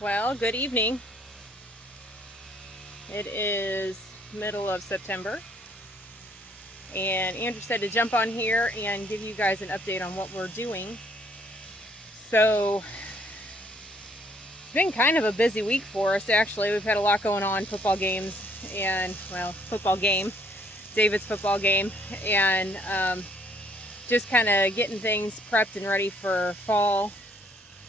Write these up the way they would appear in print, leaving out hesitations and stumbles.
Well, good evening. It is middle of September, and Andrew said to jump on here and give you guys an update on what we're doing. So, it's been kind of a busy week for us, actually. We've had a lot going on, football games, and, well, football game, David's football game, and just kind of getting things prepped and ready for fall.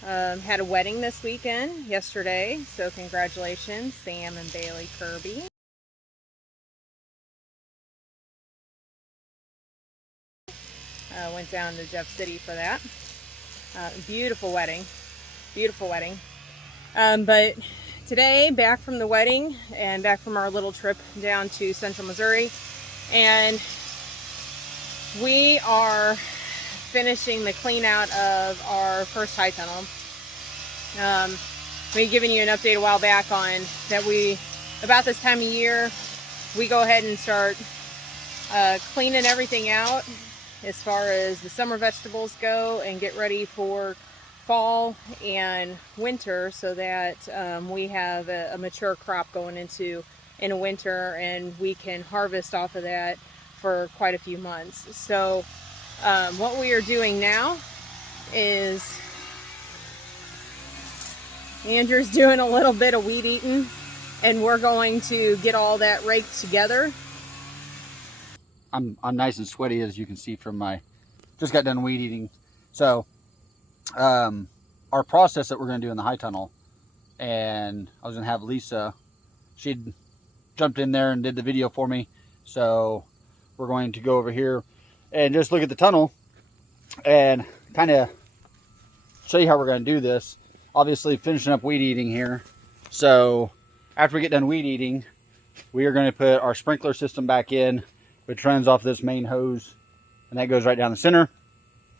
Had a wedding this weekend, yesterday, so congratulations, Sam and Bailey Kirby. Went down to Jeff City for that. Beautiful wedding. Beautiful wedding. But today, back from the wedding and back from our little trip down to central Missouri, and we are finishing the clean out of our first high tunnel. We had given you an update a while back on that about this time of year, we go ahead and start cleaning everything out as far as the summer vegetables go and get ready for fall and winter, so that we have a mature crop going into winter, and we can harvest off of that for quite a few months. So what we are doing now is Andrew's doing a little bit of weed eating, and we're going to get all that raked together. I'm nice and sweaty, as you can see from just got done weed eating. So our process that we're going to do in the high tunnel, and I was going to have Lisa, she'd jumped in there and did the video for me. So we're going to go over here and just look at the tunnel and kind of show you how we're going to do this. Obviously finishing up weed eating here. So after we get done weed eating, we are going to put our sprinkler system back in, which runs off this main hose, and that goes right down the center.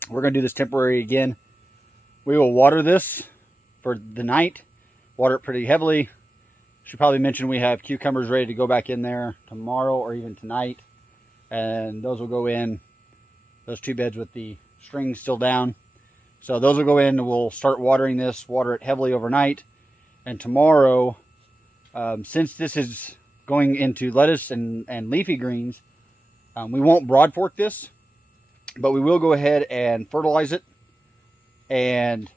We're going to do this temporary again. We will water this for the night, water it pretty heavily. Should probably mention we have cucumbers ready to go back in there tomorrow or even tonight, and those will go in, those 2 beds with the strings still down. So those will go in, and we'll start watering this, water it heavily overnight. And tomorrow, since this is going into lettuce and leafy greens, we won't broad fork this, but we will go ahead and fertilize it and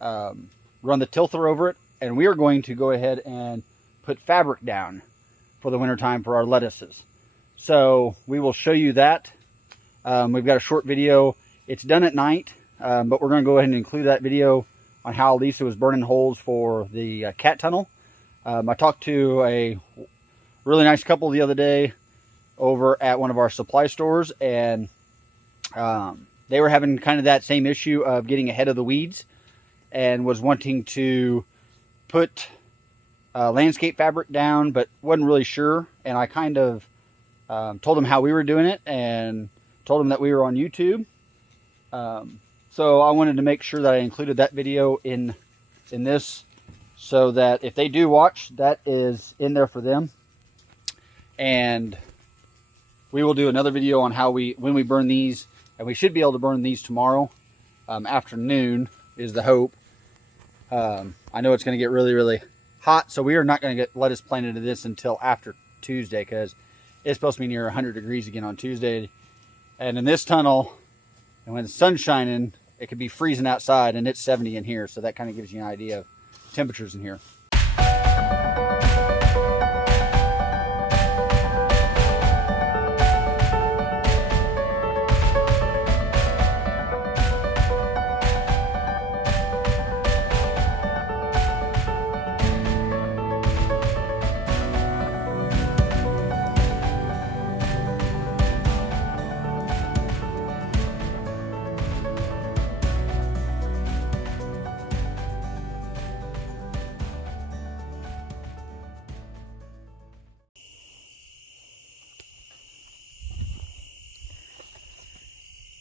run the tilther over it. And we are going to go ahead and put fabric down for the wintertime for our lettuces. So we will show you that. We've got a short video. It's done at night, but we're going to go ahead and include that video on how Lisa was burning holes for the cat tunnel. I talked to a really nice couple the other day over at one of our supply stores, and they were having kind of that same issue of getting ahead of the weeds and was wanting to put landscape fabric down, but wasn't really sure. And I kind of told them how we were doing it and told them that we were on YouTube. So I wanted to make sure that I included that video in this, so that if they do watch, that is in there for them. And we will do another video on when we burn these, and we should be able to burn these tomorrow afternoon is the hope. I know it's going to get really, really hot, so we are not going to get lettuce planted into this until after Tuesday, because it's supposed to be near 100 degrees again on Tuesday. And in this tunnel, and when the sun's shining, it could be freezing outside, and it's 70 in here, so that kind of gives you an idea of temperatures in here.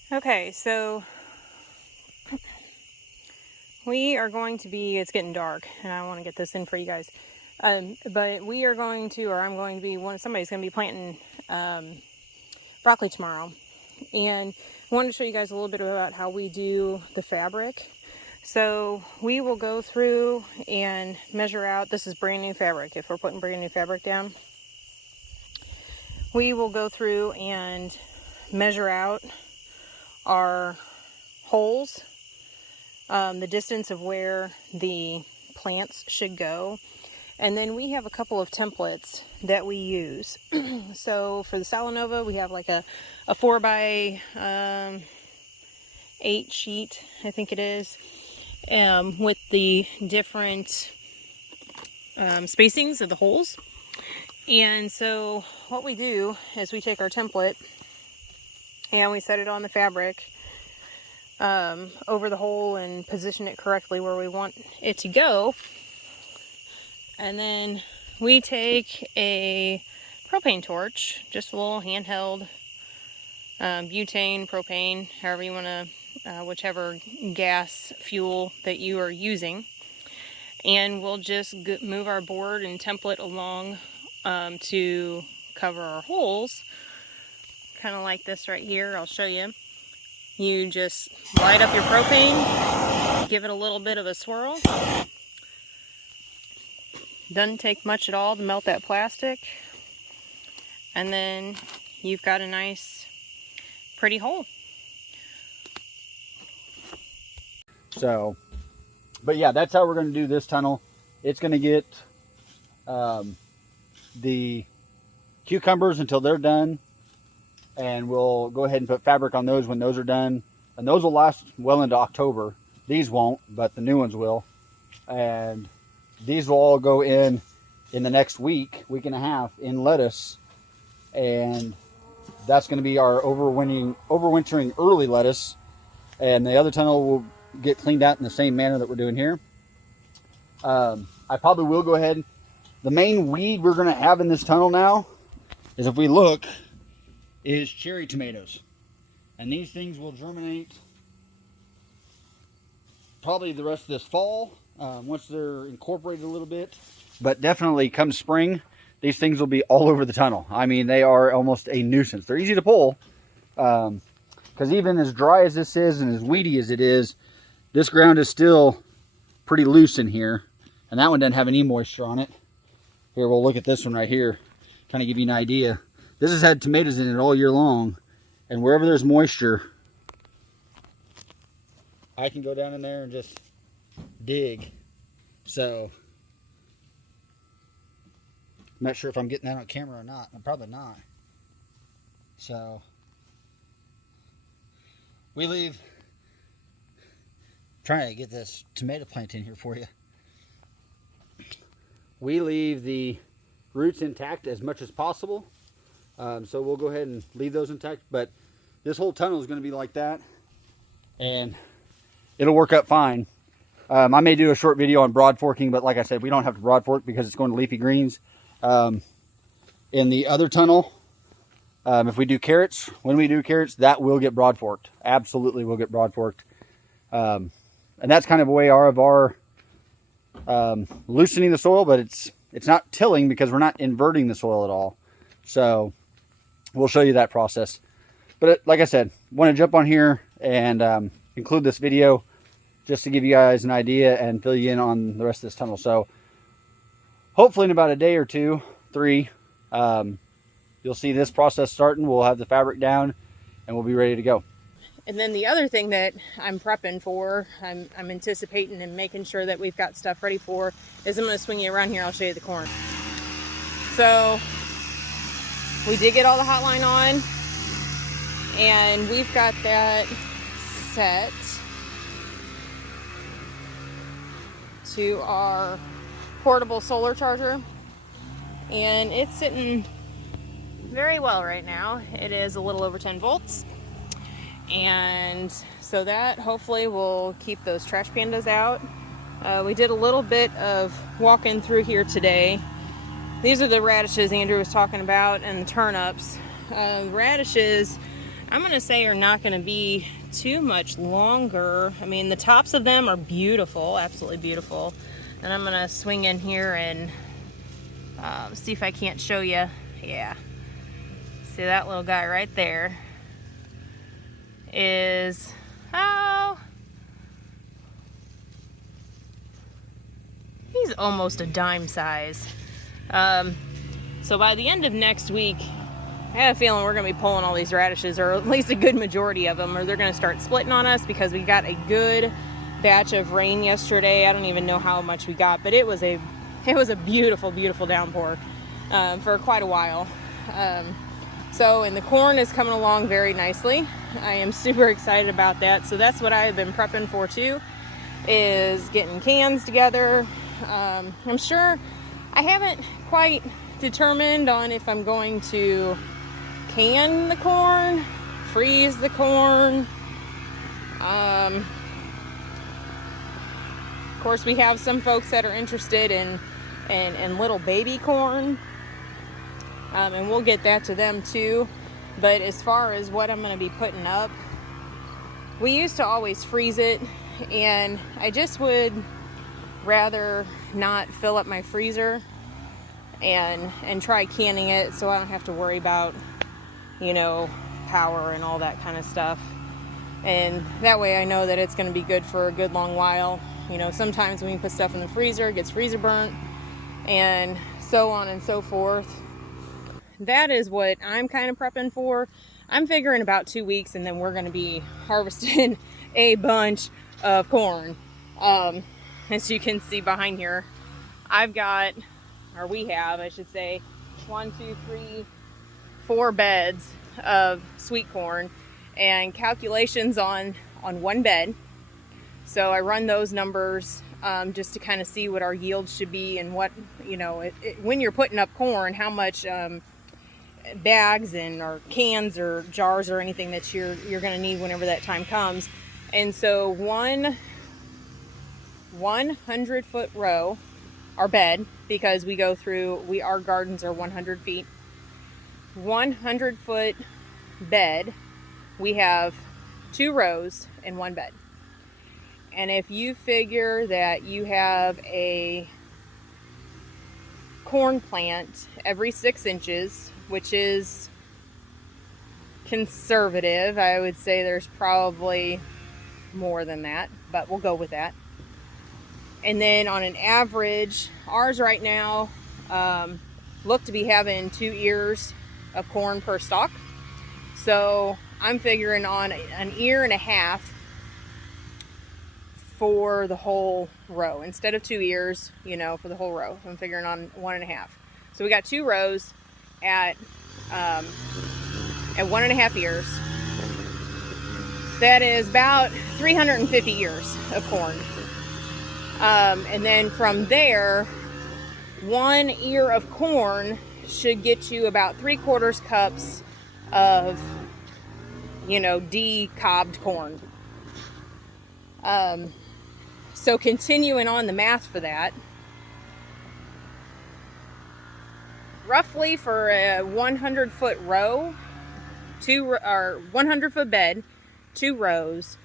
Okay, so we are going to be, it's getting dark, and I want to get this in for you guys. But we are going to, or I'm going to be, somebody's going to be planting broccoli tomorrow. And I wanted to show you guys a little bit about how we do the fabric. So we will go through and measure out, this is brand new fabric, if we're putting brand new fabric down. We will go through and measure out our holes, the distance of where the plants should go. And then we have a couple of templates that we use. So for the Salanova, we have like a 4x8 sheet, I think it is, with the different spacings of the holes. And so what we do is we take our template and we set it on the fabric over the hole and position it correctly where we want it to go. And then we take a propane torch, just a little handheld butane, propane, however you want to, whichever gas fuel that you are using. And we'll just move our board and template along to cover our holes, kind of like this right here. I'll show you. You just light up your propane, give it a little bit of a swirl. Doesn't take much at all to melt that plastic, and then you've got a nice pretty hole. So, but yeah, that's how we're going to do this tunnel. It's going to get the cucumbers until they're done, and we'll go ahead and put fabric on those when those are done, and those will last well into October. These won't, but the new ones will. And these will all go in the next week and a half in lettuce, and that's going to be our overwintering early lettuce. And the other tunnel will get cleaned out in the same manner that we're doing here. I probably will go ahead. The main weed we're going to have in this tunnel now is, if we look, is cherry tomatoes. And these things will germinate probably the rest of this fall, once they're incorporated a little bit. But definitely come spring, these things will be all over the tunnel. I mean, they are almost a nuisance. They're easy to pull, because even as dry as this is and as weedy as it is, this ground is still pretty loose in here. And that one doesn't have any moisture on it. Here, we'll look at this one right here, kind of give you an idea. This has had tomatoes in it all year long, and wherever there's moisture, I can go down in there and just dig. So I'm not sure if I'm getting that on camera or not. I'm probably not. So we leave, trying to get this tomato plant in here for you. We leave the roots intact as much as possible. So we'll go ahead and leave those intact, but this whole tunnel is going to be like that, and it'll work out fine. I may do a short video on broad forking, but like I said, we don't have to broad fork because it's going to leafy greens. In the other tunnel, if we do carrots, when we do carrots, that will get broad forked. Absolutely will get broad forked. And that's kind of a way of our loosening the soil, but it's not tilling because we're not inverting the soil at all. So we'll show you that process. But like I said, want to jump on here and include this video just to give you guys an idea and fill you in on the rest of this tunnel. So hopefully in about a day or two, 3, you'll see this process starting. We'll have the fabric down and we'll be ready to go. And then the other thing that I'm prepping for, I'm anticipating and making sure that we've got stuff ready for, is I'm going to swing you around here. I'll show you the corn. So we did get all the hot line on, and we've got that set to our portable solar charger, and it's sitting very well right now. It is a little over 10 volts. And so that hopefully will keep those trash pandas out. We did a little bit of walking through here today. These are the radishes Andrew was talking about, and the turnips. Radishes, I'm going to say, are not going to be too much longer. I mean, the tops of them are beautiful, absolutely beautiful. And I'm going to swing in here and see if I can't show you. Yeah. See that little guy right there? Is, oh, almost a dime size. So by the end of next week, I have a feeling we're going to be pulling all these radishes, or at least a good majority of them, or they're going to start splitting on us, because we got a good batch of rain yesterday. I don't even know how much we got, but it was a beautiful, beautiful downpour for quite a while. And the corn is coming along very nicely. I am super excited about that. So that's what I have been prepping for too, is getting cans together. I'm sure I haven't quite determined on if I'm going to can the corn, freeze the corn. Of course, we have some folks that are interested in little baby corn, and we'll get that to them too. But as far as what I'm going to be putting up, we used to always freeze it, and I just would rather not fill up my freezer and try canning it, so I don't have to worry about, power and all that kind of stuff. And that way I know that it's going to be good for a good long while. Sometimes when you put stuff in the freezer, it gets freezer burnt, and so on and so forth. That is what I'm kind of prepping for. I'm figuring about 2 weeks, and then we're going to be harvesting a bunch of corn. As you can see behind here, we have, I should say, 1, 2, 3, 4 beds of sweet corn, and calculations on one bed. So I run those numbers just to kind of see what our yield should be, and what, when you're putting up corn, how much bags or cans or jars or anything that you're going to need whenever that time comes. And so one 100-foot row, our bed, because our gardens are 100 feet. 100-foot bed, we have 2 rows in one bed. And if you figure that you have a corn plant every 6 inches, which is conservative, I would say there's probably more than that, but we'll go with that. And then on an average, ours right now look to be having 2 ears of corn per stalk. So I'm figuring on an ear and a half for the whole row instead of 2 ears, for the whole row. I'm figuring on 1.5. So we got 2 rows at 1.5 ears. That is about 350 ears of corn. And then from there, 1 ear of corn should get you about 3/4 cups of, decobbed corn. So continuing on the math for that, roughly for a 100-foot row, 100-foot bed, 2 rows,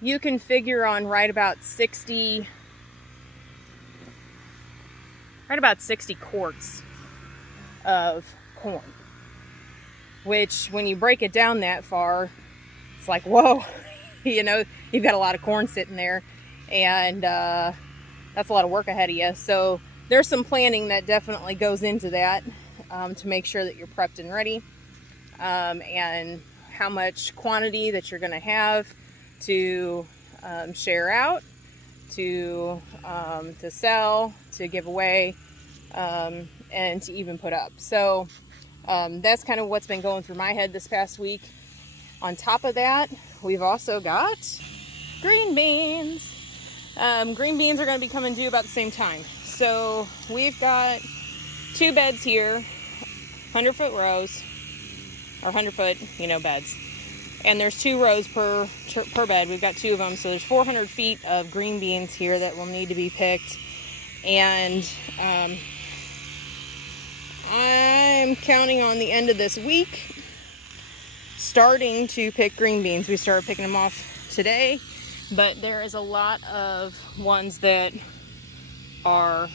you can figure on right about 60 quarts of corn, which when you break it down that far, it's like, whoa, you've got a lot of corn sitting there, and that's a lot of work ahead of you. So there's some planning that definitely goes into that, to make sure that you're prepped and ready, and how much quantity that you're going to have to share out, to sell, to give away, and to even put up. So that's kind of what's been going through my head this past week. On top of that, we've also got green beans. Green beans are going to be coming due about the same time. So we've got 2 beds here, 100-foot rows, or 100-foot, beds. And there's 2 rows per bed. We've got 2 of them. So there's 400 feet of green beans here that will need to be picked. And I'm counting on the end of this week starting to pick green beans. We started picking them off today, but there is a lot of ones that are,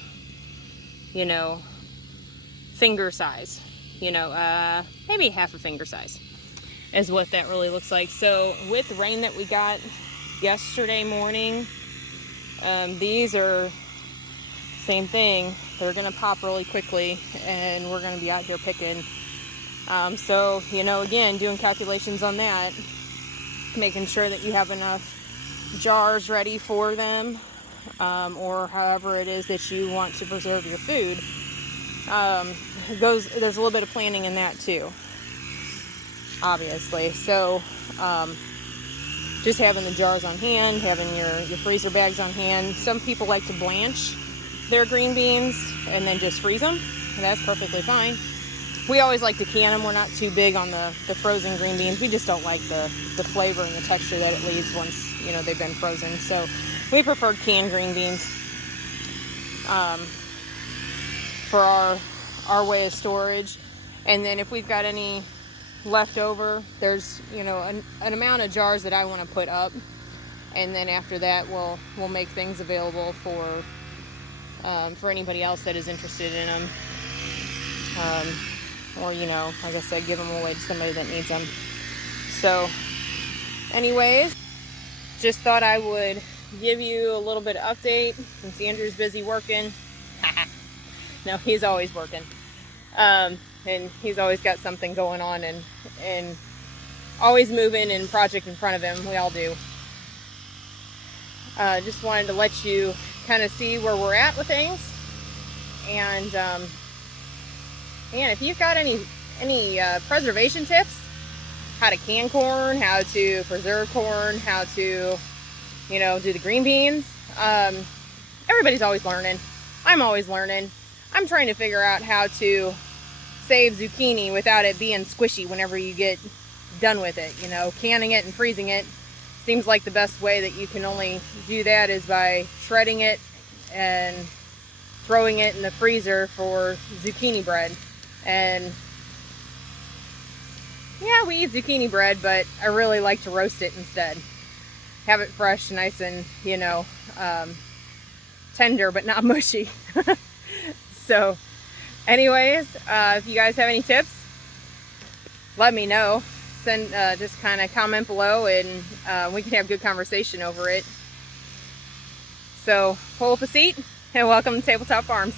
finger size, maybe half a finger size is what that really looks like. So with the rain that we got yesterday morning, these are same thing. They're gonna pop really quickly, and we're gonna be out here picking. So, you know, again, doing calculations on that, making sure that you have enough jars ready for them, or however it is that you want to preserve your food. There's a little bit of planning in that too, obviously. So just having the jars on hand, having your freezer bags on hand. Some people like to blanch their green beans and then just freeze them. That's perfectly fine. We always like to can them. We're not too big on the frozen green beans. We just don't like the flavor and the texture that it leaves once, you know, they've been frozen. So we prefer canned green beans for our way of storage. And then if we've got any left over, there's, you know, an amount of jars that I want to put up, and then after that we'll make things available for anybody else that is interested in them, or, you know, like I said, give them away to somebody that needs them. So anyways, just thought I would give you a little bit of update since Andrew's busy working. No, he's always working. And he's always got something going on, and always moving and project in front of him. We all do. Just wanted to let you kind of see where we're at with things. And if you've got any preservation tips, how to can corn, how to preserve corn, how to, you know, do the green beans. Everybody's always learning. I'm always learning. I'm trying to figure out how to save zucchini without it being squishy whenever you get done with it. You know, canning it and freezing it seems like the best way that you can only do that is by shredding it and throwing it in the freezer for zucchini bread. And yeah, we eat zucchini bread, but I really like to roast it instead. Have it fresh, nice and, you know, tender but not mushy. So anyways, if you guys have any tips, let me know. Send just kind of comment below, and we can have good conversation over it. So pull up a seat and welcome to Tabletop Farms.